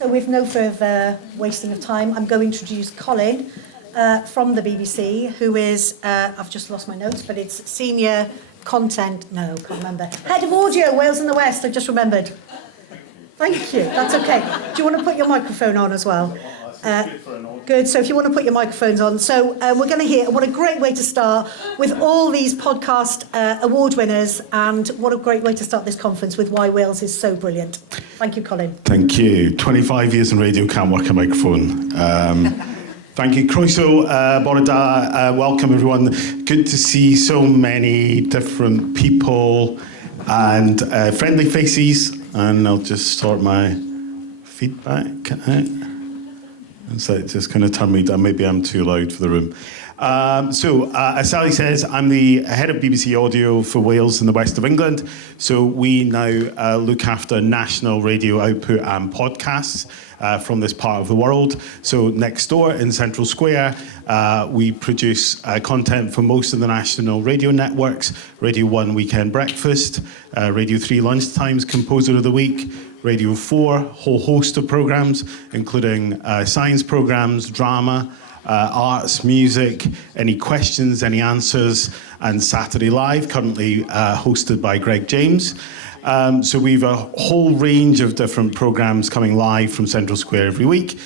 So with no further wasting of time, I'm going to introduce Colin from the BBC, who is, I've just lost my notes, but it's Senior Content, no, can't remember. Head of Audio, Wales and the West, I just remembered. Thank you, that's okay. Do you want to put your microphone on as well? Good, so if you want to put your microphones on. So we're going to hear, what a great way to start with all these podcast award winners, and what a great way to start this conference with why Wales is so brilliant. Thank you, Colin. Thank you. 25 years in radio, can't work a microphone. Thank you. Croeso, bore da, welcome everyone. Good to see so many different people and friendly faces. And I'll just sort my feedback out. So it just kind of turned me down. Maybe I'm too loud for the room. As Sally says, I'm the head of BBC Audio for Wales and the West of England. So we now look after national radio output and podcasts from this part of the world. So next door in Central Square, we produce content for most of the national radio networks. Radio 1 Weekend Breakfast, Radio 3 Lunchtimes Composer of the Week, Radio 4, whole host of programmes, including science programmes, drama, arts, music, any questions, any answers, and Saturday Live, currently hosted by Greg James. So we've a whole range of different programmes coming live from Central Square every week,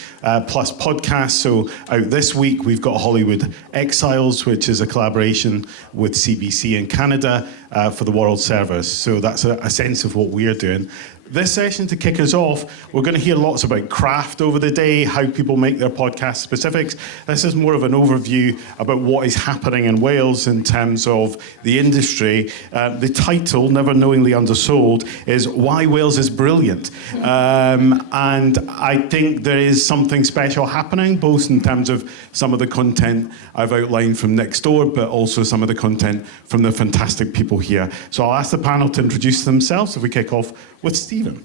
plus podcasts. So out this week, we've got Hollywood Exiles, which is a collaboration with CBC in Canada for the World Service. So that's a sense of what we're doing. This session, to kick us off, we're going to hear lots about craft over the day, how people make their podcast specifics. This is more of an overview about what is happening in Wales in terms of the industry. The title, Never Knowingly Undersold, is Why Wales is Brilliant. And I think there is something special happening, both in terms of some of the content I've outlined from next door, but also some of the content from the fantastic people here. So I'll ask the panel to introduce themselves if we kick off with Stephen.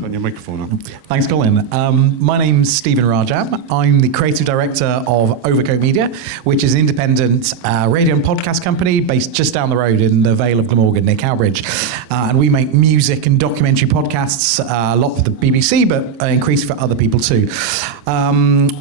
Turn your microphone on. Thanks, Colin. My name's Stephen Rajam. I'm the creative director of Overcoat Media, which is an independent radio and podcast company based just down the road in the Vale of Glamorgan near Cowbridge. And we make music and documentary podcasts, a lot for the BBC, but increasingly for other people too.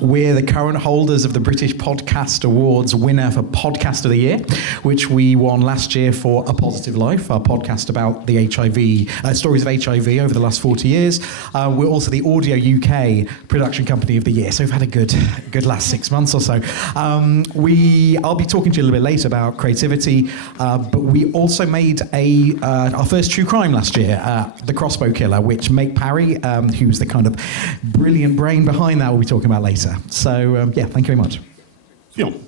We're the current holders of the British Podcast Awards winner for Podcast of the Year, which we won last year for A Positive Life, our podcast about the HIV, stories of HIV over the last 40 years. We're also the Audio UK Production Company of the Year, so we've had a good last 6 months or so. I'll be talking to you a little bit later about creativity, but we also made our first true crime last year, The Crossbow Killer, which Make Parry, who's the kind of brilliant brain behind that, we'll be talking about later. So, yeah, thank you very much. Ffion.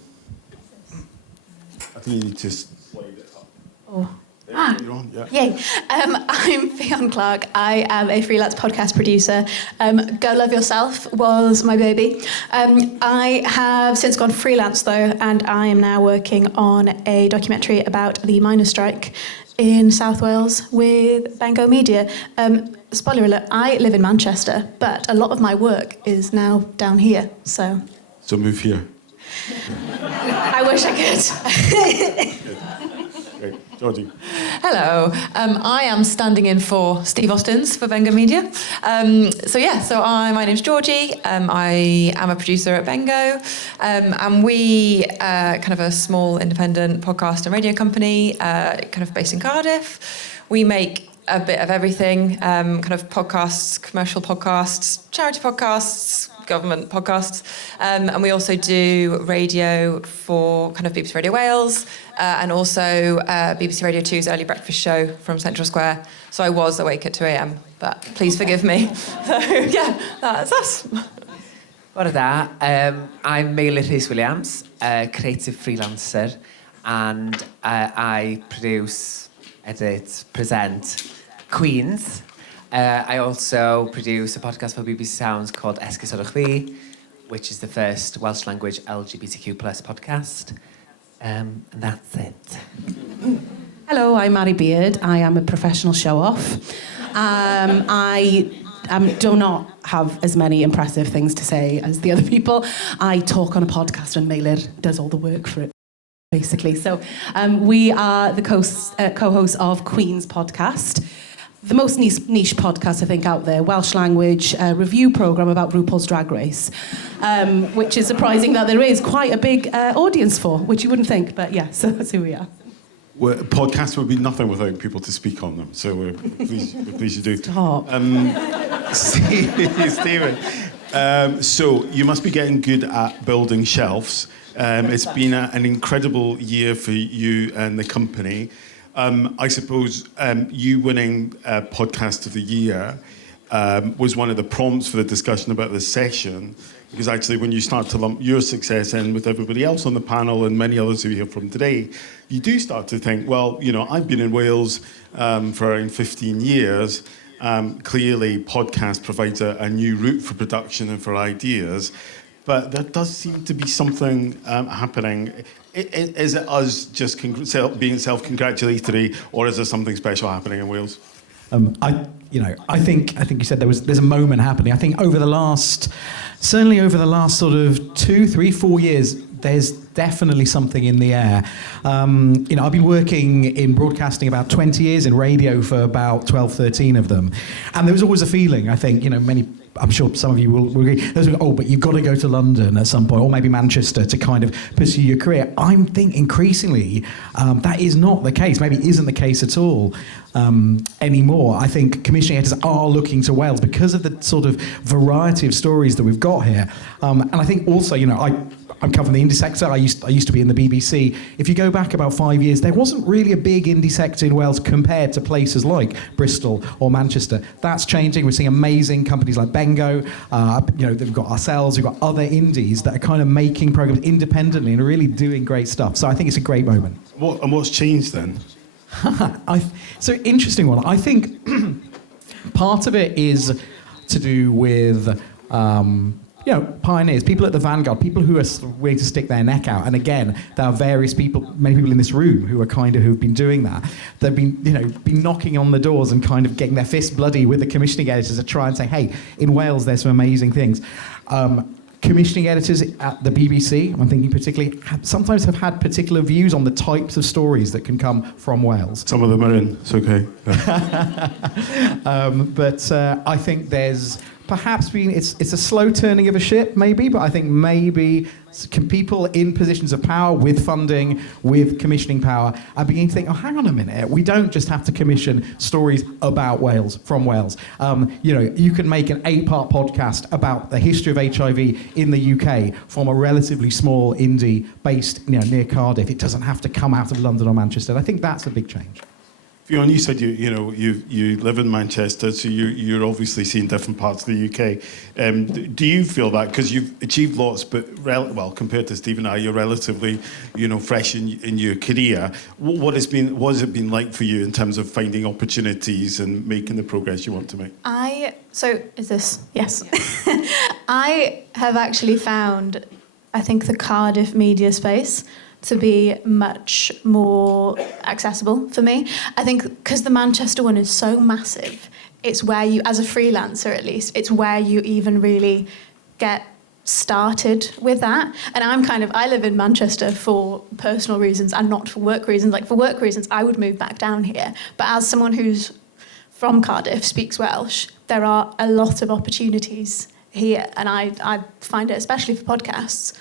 I think you need to slide it up. Oh. Yeah. Yay. I'm Ffion Clarke. I am a freelance podcast producer. Go Love Yourself was my baby. I have since gone freelance though, and I am now working on a documentary about the miners' strike in South Wales with Bango Media. Spoiler alert, I live in Manchester, but a lot of my work is now down here, so move here. I wish I could. Great. Georgie. Hello, I am standing in for Steve Austins for Bengo Media. My name's Georgie. I am a producer at Bengo, and we kind of a small independent podcast and radio company, kind of based in Cardiff. We make a bit of everything, kind of podcasts, commercial podcasts, charity podcasts, government podcasts, and we also do radio for kind of BBC Radio Wales, and also BBC Radio 2's Early Breakfast Show from Central Square. So I was awake at 2 a.m, but please forgive me. So yeah, that's us. Bore da, I'm Meilir Williams, a creative freelancer, and I produce, edit, present Cwîns. I also produce a podcast for BBC Sounds called Esgusodwch, which is the first Welsh language LGBTQ+ podcast. And that's it. Hello, I'm Mary Beard. I am a professional show-off. I do not have as many impressive things to say as the other people. I talk on a podcast and Meilir does all the work for it, basically. So we are the co-hosts of Cwîns podcast. the most niche podcast, I think, out there, Welsh language review programme about RuPaul's Drag Race, which is surprising that there is quite a big audience for, which you wouldn't think, but yeah, so that's who we are. Well, podcasts would be nothing without people to speak on them, so we're pleased you do. Stop. Stephen, so you must be getting good at building shelves. It's been an incredible year for you and the company. I suppose you winning Podcast of the Year was one of the prompts for the discussion about this session, because actually when you start to lump your success in with everybody else on the panel and many others who we hear from today, you do start to think, well, you know, I've been in Wales for around 15 years. Clearly, podcast provides a new route for production and for ideas, but there does seem to be something happening. Is it us just being self-congratulatory, or is there something special happening in Wales? I think you said there's a moment happening. I think certainly over the last sort of 2, 3, 4 years, there's definitely something in the air. I've been working in broadcasting about 20 years, in radio for about 12, 13 of them. And there was always a feeling, I think, I'm sure some of you will agree, there's, but you've got to go to London at some point, or maybe Manchester, to kind of pursue your career. I think increasingly that is not the case, maybe isn't the case at all anymore. I think commissioning editors are looking to Wales because of the sort of variety of stories that we've got here. And I think also, I'm covering the indie sector. I used to be in the BBC. If you go back about 5 years, there wasn't really a big indie sector in Wales compared to places like Bristol or Manchester. That's changing. We're seeing amazing companies like Bengo. They've got ourselves. We've got other indies that are kind of making programs independently and really doing great stuff. So I think it's a great moment. What's changed then? So interesting one. I think part of it is to do with pioneers, people at the vanguard, people who are willing to stick their neck out. And again, there are various people, many people in this room who've been doing that. They've been knocking on the doors and kind of getting their fists bloody with the commissioning editors to try and say, hey, in Wales, there's some amazing things. Commissioning editors at the BBC, I'm thinking particularly, sometimes have had particular views on the types of stories that can come from Wales. Some of them are in, it's okay. Yeah. But I think there's perhaps it's a slow turning of a ship, maybe, but I think maybe people in positions of power with funding, with commissioning power, are beginning to think, oh, hang on a minute, we don't just have to commission stories about Wales, from Wales. You can make an 8-part podcast about the history of HIV in the UK from a relatively small indie based near Cardiff. It doesn't have to come out of London or Manchester. I think that's a big change. Ffion, you said you live in Manchester, so you're obviously seeing different parts of the UK. Do you feel that, because you've achieved lots, but compared to Steve and I, you're relatively fresh in your career. What has it been like for you in terms of finding opportunities and making the progress you want to make? Yes. I have actually found, I think, the Cardiff media space to be much more accessible for me. I think because the Manchester one is so massive, it's where you, as a freelancer at least, it's where you even really get started with that. And I live in Manchester for personal reasons and not for work reasons. Like, for work reasons, I would move back down here. But as someone who's from Cardiff, speaks Welsh, there are a lot of opportunities here. And I find it, especially for podcasts,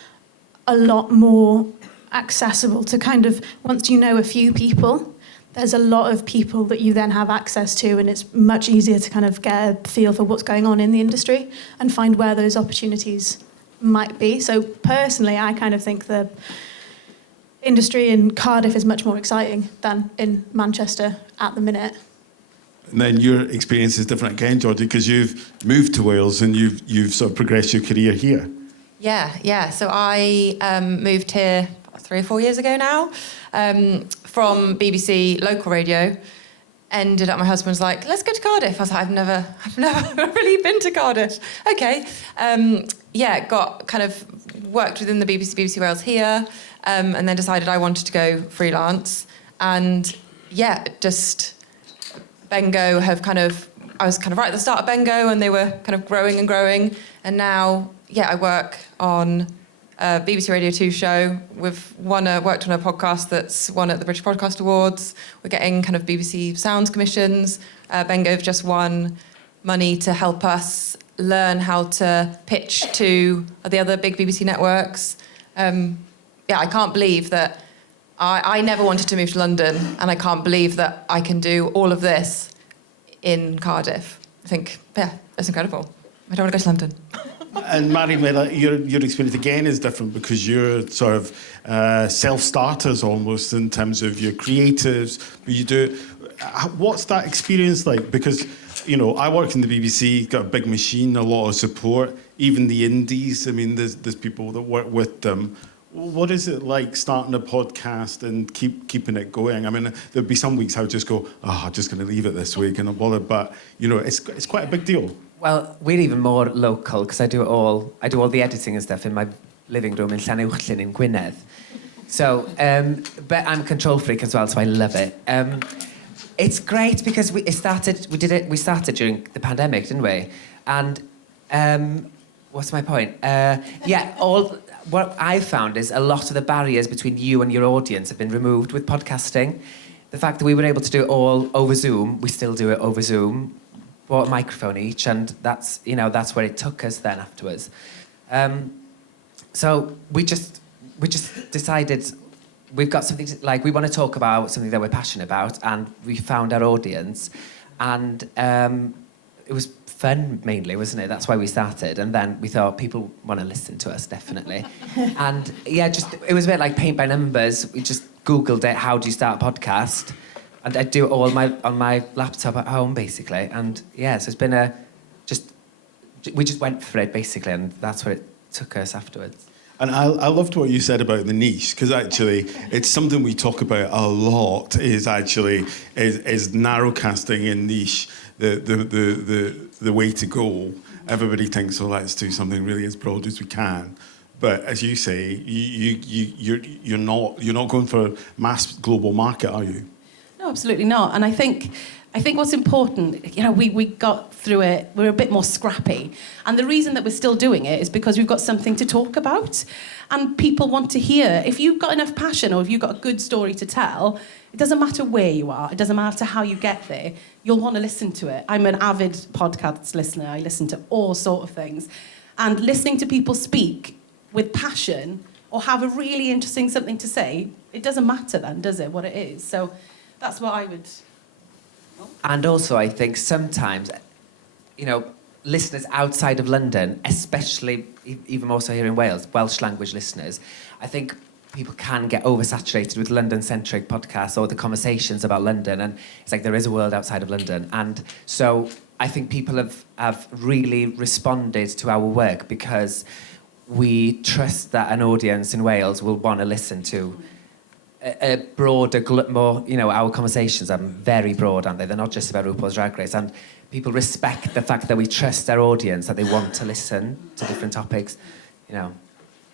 a lot more accessible to kind of, once you know a few people, there's a lot of people that you then have access to, and it's much easier to kind of get a feel for what's going on in the industry and find where those opportunities might be. So personally, I kind of think the industry in Cardiff is much more exciting than in Manchester at the minute. And then your experience is different again, Georgie, because you've moved to Wales and you've sort of progressed your career here. Yeah. So I moved here 3 or 4 years ago now, from BBC local radio. Ended up, my husband was like, let's go to Cardiff. I was like, I've never really been to Cardiff. Okay. Got kind of worked within the BBC Wales here, and then decided I wanted to go freelance. And just Bengo I was kind of right at the start of Bengo, and they were kind of growing and growing. And now, I work on a BBC Radio 2 show. We've worked on a podcast that's won at the British Podcast Awards. We're getting kind of BBC Sounds commissions. Bengo have just won money to help us learn how to pitch to the other big BBC networks. I can't believe that I never wanted to move to London, and I can't believe that I can do all of this in Cardiff. I think, that's incredible. I don't want to go to London. And Mary, your experience again is different because you're sort of self-starters almost in terms of your creatives. You do. What's that experience like? Because, you know, I work in the BBC, got a big machine, a lot of support, even the indies. I mean, there's people that work with them. What is it like starting a podcast and keeping it going? I mean, there'd be some weeks I would just go, I'm just going to leave it this week and not bother. But, you know, it's quite a big deal. Well, we're even more local because I do all the editing and stuff in my living room in Llanuwchllyn in Gwynedd. So, but I'm a control freak as well, so I love it. It's great because we started during the pandemic, didn't we? And what's my point? What I've found is a lot of the barriers between you and your audience have been removed with podcasting. The fact that we were able to do it all over Zoom, we still do it over Zoom, bought a microphone each, and that's where it took us then afterwards. So we just decided we've got something we want to talk about something that we're passionate about, and we found our audience, and it was fun mainly, wasn't it? That's why we started, and then we thought people want to listen to us definitely. And it was a bit like paint by numbers. We just Googled it, how do you start a podcast? And I'd do it all on my laptop at home, basically. And so it's been we just went for it, basically, and that's where it took us afterwards. And I loved what you said about the niche, because actually it's something we talk about a lot, is narrowcasting in niche the way to go. Everybody thinks, let's do something really as broad as we can. But as you say, you're not going for a mass global market, are you? No, absolutely not. And I think what's important, we got through it, we're a bit more scrappy. And the reason that we're still doing it is because we've got something to talk about. And people want to hear. If you've got enough passion or if you've got a good story to tell, it doesn't matter where you are, it doesn't matter how you get there, you'll want to listen to it. I'm an avid podcast listener. I listen to all sort of things. And listening to people speak with passion or have a really interesting something to say, it doesn't matter then, does it, what it is? So that's what I would... And also, I think sometimes, listeners outside of London, especially even more so here in Wales, Welsh language listeners, I think people can get oversaturated with London-centric podcasts or the conversations about London, and it's like there is a world outside of London. And so I think people have really responded to our work because we trust that an audience in Wales will want to listen to a broader, more, our conversations are very broad, aren't they? They're not just about RuPaul's Drag Race. And people respect the fact that we trust their audience, that they want to listen to different topics,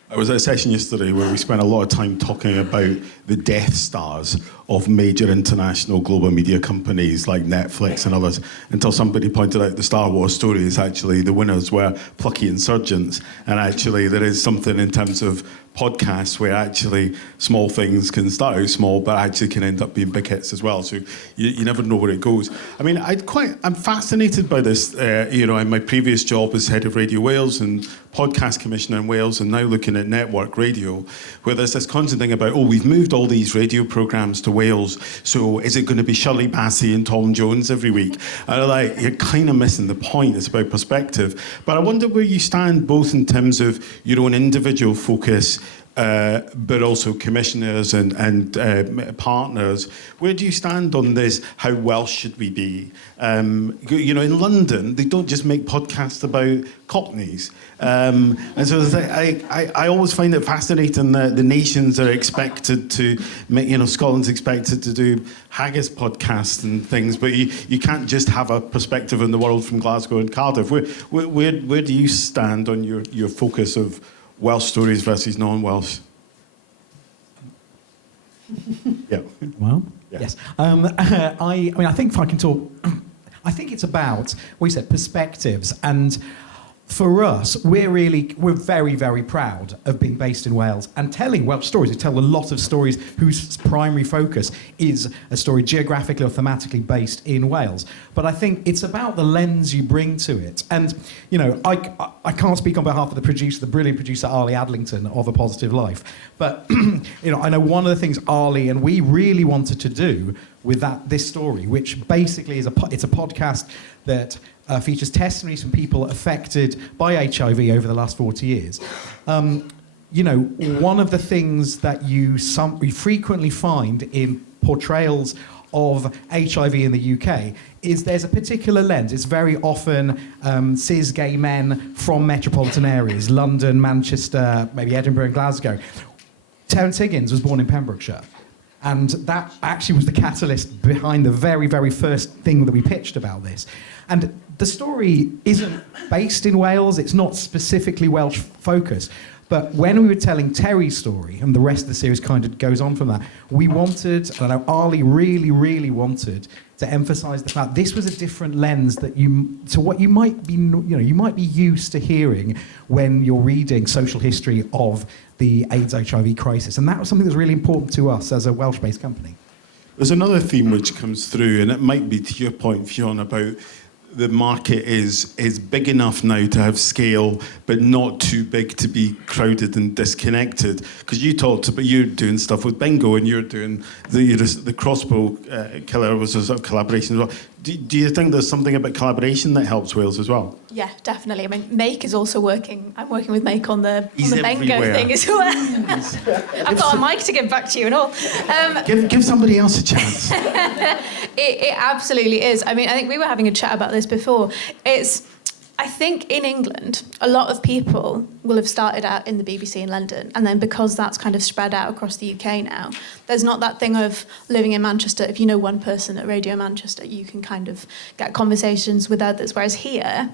I was at a session yesterday where we spent a lot of time talking about the death stars of major international global media companies like Netflix and others, until somebody pointed out the Star Wars stories, actually the winners were plucky insurgents. And actually there is something in terms of podcasts where actually small things can start out small but actually can end up being big hits as well. So you never know where it goes. I mean, I'm fascinated by this, in my previous job as head of Radio Wales and podcast commissioner in Wales, and now looking at network radio, where there's this constant thing about, we've moved all these radio programmes to Wales, so is it going to be Shirley Bassey and Tom Jones every week? And you're kind of missing the point. It's about perspective. But I wonder where you stand, both in terms of your own individual focus, but also commissioners and partners. Where do you stand on this? How Welsh should we be? In London, they don't just make podcasts about Cockneys. And so I always find it fascinating that the nations are expected to make, Scotland's expected to do haggis podcasts and things, but you can't just have a perspective on the world from Glasgow and Cardiff. Where do you stand on your focus of Welsh stories versus non-Welsh? Yeah. Well, yeah. Yes. I think if I can talk, I think it's about, we said, perspectives. And for us, we're very, very proud of being based in Wales and telling Welsh stories. We tell a lot of stories whose primary focus is a story geographically or thematically based in Wales. But I think it's about the lens you bring to it. And, you know, I can't speak on behalf of the producer, the brilliant producer, Arlie Adlington of A Positive Life. But, you know, I know one of the things Arlie and we really wanted to do with this story, which basically is it's a podcast that features testimonies from people affected by HIV over the last 40 years. You know, one of the things that we frequently find in portrayals of HIV in the UK is there's a particular lens. It's very often cis gay men from metropolitan areas, London, Manchester, maybe Edinburgh and Glasgow. Terence Higgins was born in Pembrokeshire. And that actually was the catalyst behind the very, very first thing that we pitched about this. And the story isn't based in Wales, it's not specifically Welsh focused, but when we were telling Terry's story, and the rest of the series kind of goes on from that, we wanted, and I know Arlie really, really wanted to emphasise the fact this was a different lens to what you might be, you might be used to hearing when you're reading social history of the AIDS HIV crisis. And that was something that's really important to us as a Welsh-based company. There's another theme which comes through, and it might be to your point, Ffion, about the market is big enough now to have scale, but not too big to be crowded and disconnected. Because you talked about you're doing stuff with Bingo, and you're doing the crossbow killer was a sort of collaboration as well. Do you think there's something about collaboration that helps Wales as well? Yeah, definitely. I mean, Make is also working. I'm working with Make on the Bingo everywhere. thing as well. I've got a mic to give back to you and all. Give somebody else a chance. It absolutely is. I mean, I think we were having a chat about this before. I think in England, a lot of people will have started out in the BBC in London, and then because that's kind of spread out across the UK now, there's not that thing of living in Manchester. If you know one person at Radio Manchester, you can kind of get conversations with others. Whereas here,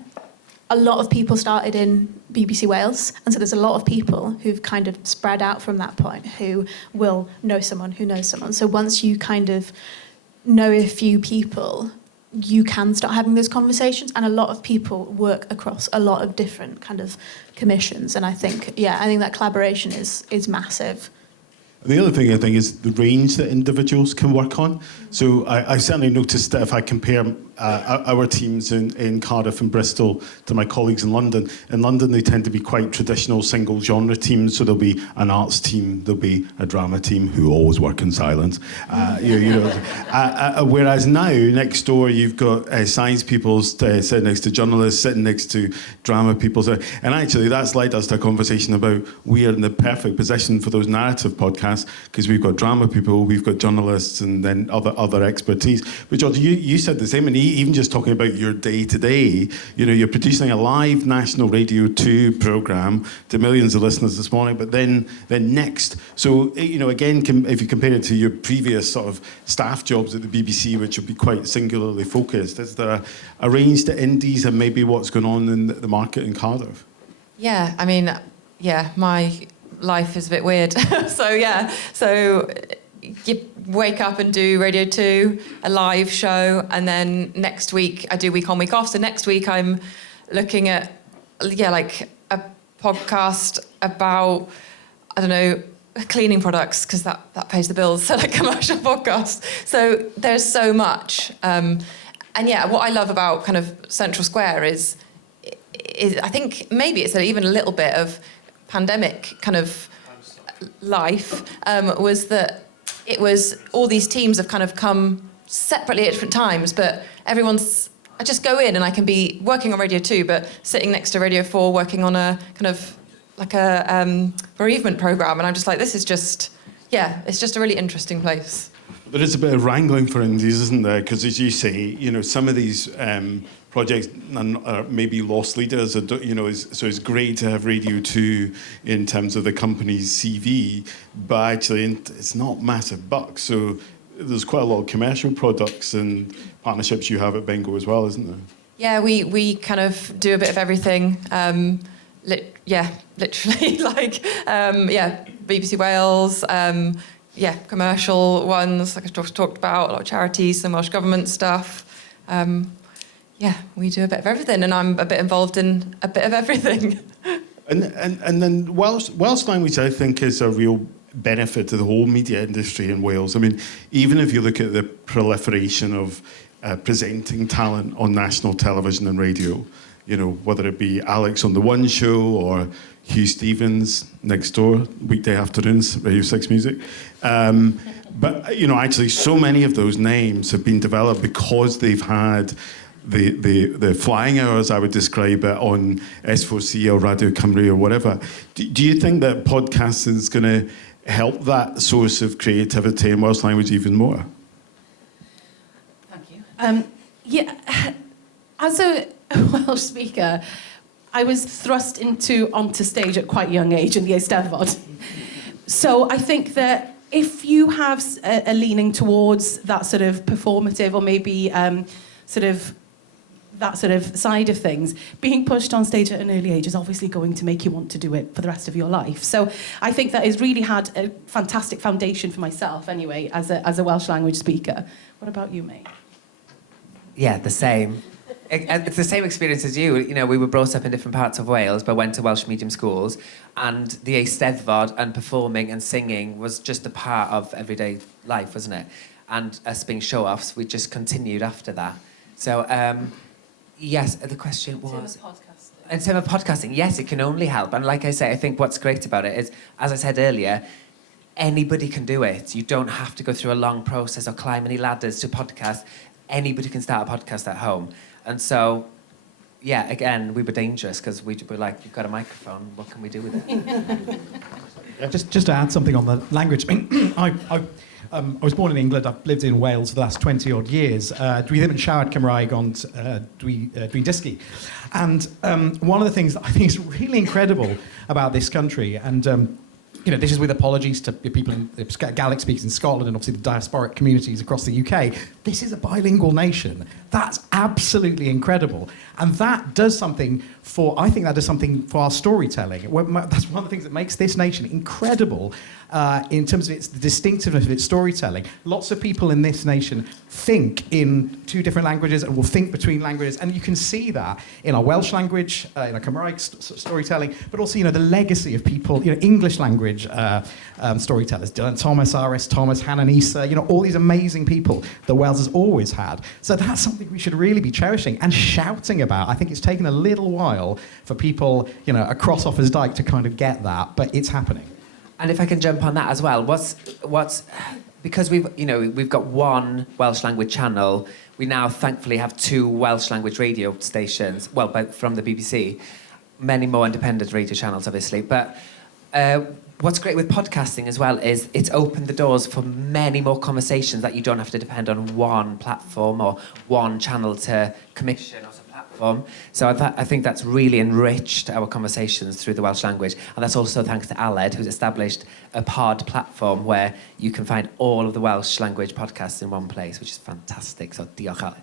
a lot of people started in BBC Wales, and so there's a lot of people who've kind of spread out from that point who will know someone who knows someone. So once you kind of know a few people, you can start having those conversations, and a lot of people work across a lot of different kind of commissions, and I think that collaboration is massive. The other thing I think is the range that individuals can work on. So I certainly noticed that if I compare our teams in Cardiff and Bristol to my colleagues in London they tend to be quite traditional single genre teams. So there'll be an arts team, there'll be a drama team who always work in silence. Whereas now next door you've got science people sitting next to journalists, sitting next to drama people. And actually that's led us to a conversation about we are in the perfect position for those narrative podcasts because we've got drama people, we've got journalists, and then other expertise. But George, you said the same, and even just talking about your day-to-day, you're producing a live National Radio 2 programme to millions of listeners this morning, but then next. So, again, if you compare it to your previous sort of staff jobs at the BBC, which would be quite singularly focused, is there a range to indies and maybe what's going on in the market in Cardiff? Yeah, I mean, my life is a bit weird. So you wake up and do Radio 2, a live show, and then next week I do week on, week off. So next week I'm looking at, like a podcast about, I don't know, cleaning products, because that pays the bills, so like commercial podcasts. So there's so much. And what I love about kind of Central Square is I think maybe it's even a little bit of pandemic kind of life, was that it was all these teams have kind of come separately at different times, but I just go in and I can be working on Radio 2, but sitting next to Radio 4 working on a kind of like a bereavement programme, and I'm just like, this is just, it's just a really interesting place. There is a bit of wrangling for indies, isn't there? Because as you say, some of these projects are maybe lost leaders, so it's great to have Radio 2 in terms of the company's CV, but actually it's not massive bucks, so there's quite a lot of commercial products and partnerships you have at Bingo as well, isn't there? Yeah, we kind of do a bit of everything. Literally, like, BBC Wales, commercial ones, like I talked about, a lot of charities, some Welsh Government stuff. yeah, we do a bit of everything, and I'm a bit involved in a bit of everything. And then Welsh language, I think, is a real benefit to the whole media industry in Wales. I mean, even if you look at the proliferation of presenting talent on national television and radio, you know, whether it be Alex on The One Show or Hugh Stevens next door, weekday afternoons, Radio 6 Music. But, you know, actually so many of those names have been developed because they've had the flying hours, I would describe it, on S4C or Radio Cymru or whatever. Do you think that podcasting is going to help that source of creativity in Welsh language even more? Thank you. Yeah, as a Welsh speaker, I was thrust onto stage at quite a young age in the Eisteddfod. So I think that if you have a leaning towards that sort of performative or maybe that sort of side of things, being pushed on stage at an early age is obviously going to make you want to do it for the rest of your life. So I think that has really had a fantastic foundation for myself anyway, as a Welsh language speaker. What about you, mate? Yeah, the same. It's the same experience as you. You know, we were brought up in different parts of Wales, but went to Welsh medium schools, and the Eisteddfod and performing and singing was just a part of everyday life, wasn't it? And us being show-offs, we just continued after that. So, yes, the question was... In terms of podcasting, yes, it can only help. And like I say, I think what's great about it is, as I said earlier, anybody can do it. You don't have to go through a long process or climb any ladders to podcast. Anybody can start a podcast at home. And so, yeah, again, we were dangerous because we were like, you've got a microphone, what can we do with it? Just to add something on the language, I mean, I was born in England. I've lived in Wales for the last 20-odd years. Dwi ddim yn siarad Cymraeg, ond dwi'n dysgu. And one of the things that I think is really incredible about this country, and you know, this is with apologies to people in Gaelic speakers in Scotland and obviously the diasporic communities across the UK. This is a bilingual nation. That's absolutely incredible. And that does something I think that does something for our storytelling. That's one of the things that makes this nation incredible in terms of the distinctiveness of its storytelling. Lots of people in this nation think in two different languages and will think between languages. And you can see that in our Welsh language, in our Cymraeg storytelling, but also, you know, the legacy of people, you know, English language storytellers, Dylan Thomas, R.S. Thomas, Hannah Nisa, you know, all these amazing people that Wales has always had. So that's something we should really be cherishing and shouting about. I think it's taken a little while for people, you know, across Offa's Dyke to kind of get that, but it's happening. And if I can jump on that as well, because we've got one Welsh language channel, we now thankfully have 2 Welsh language radio stations, from the BBC, many more independent radio channels obviously, but what's great with podcasting as well is it's opened the doors for many more conversations that you don't have to depend on one platform or one channel to commission or platform. So I think that's really enriched our conversations through the Welsh language. And that's also thanks to Aled, who's established a pod platform where you can find all of the Welsh language podcasts in one place, which is fantastic. So diolch, Aled.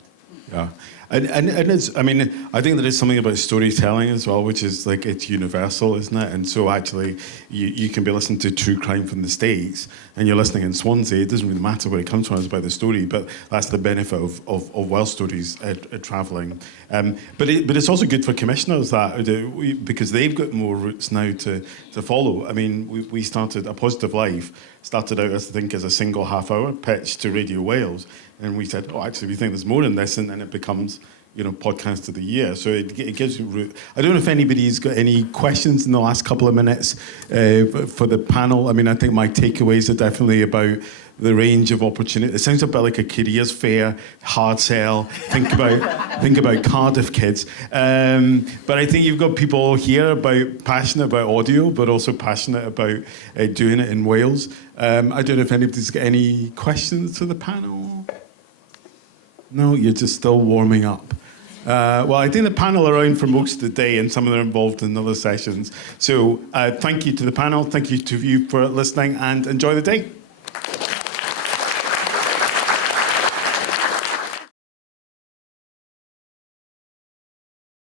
Yeah, and it's, I mean, I think there is something about storytelling as well, which is like, it's universal, isn't it? And so actually, you can be listening to true crime from the States, and you're listening in Swansea, it doesn't really matter where it comes from, it's about the story, but that's the benefit of Welsh stories travelling. But it's also good for commissioners because they've got more routes now to follow. I mean, we started, A Positive Life started out, I think, as a single half-hour pitch to Radio Wales, and we said, oh, actually, we think there's more in this, and then it becomes, you know, podcast of the year. So it gives you route. I don't know if anybody's got any questions in the last couple of minutes for the panel. I mean, I think my takeaways are definitely about the range of opportunity. It sounds a bit like a careers fair, hard sell. Think about Cardiff kids. But I think you've got people here passionate about audio, but also passionate about doing it in Wales. I don't know if anybody's got any questions to the panel. No, you're just still warming up. Well, I think the panel are around for most of the day, and some of them are involved in other sessions. So thank you to the panel, thank you to you for listening, and enjoy the day.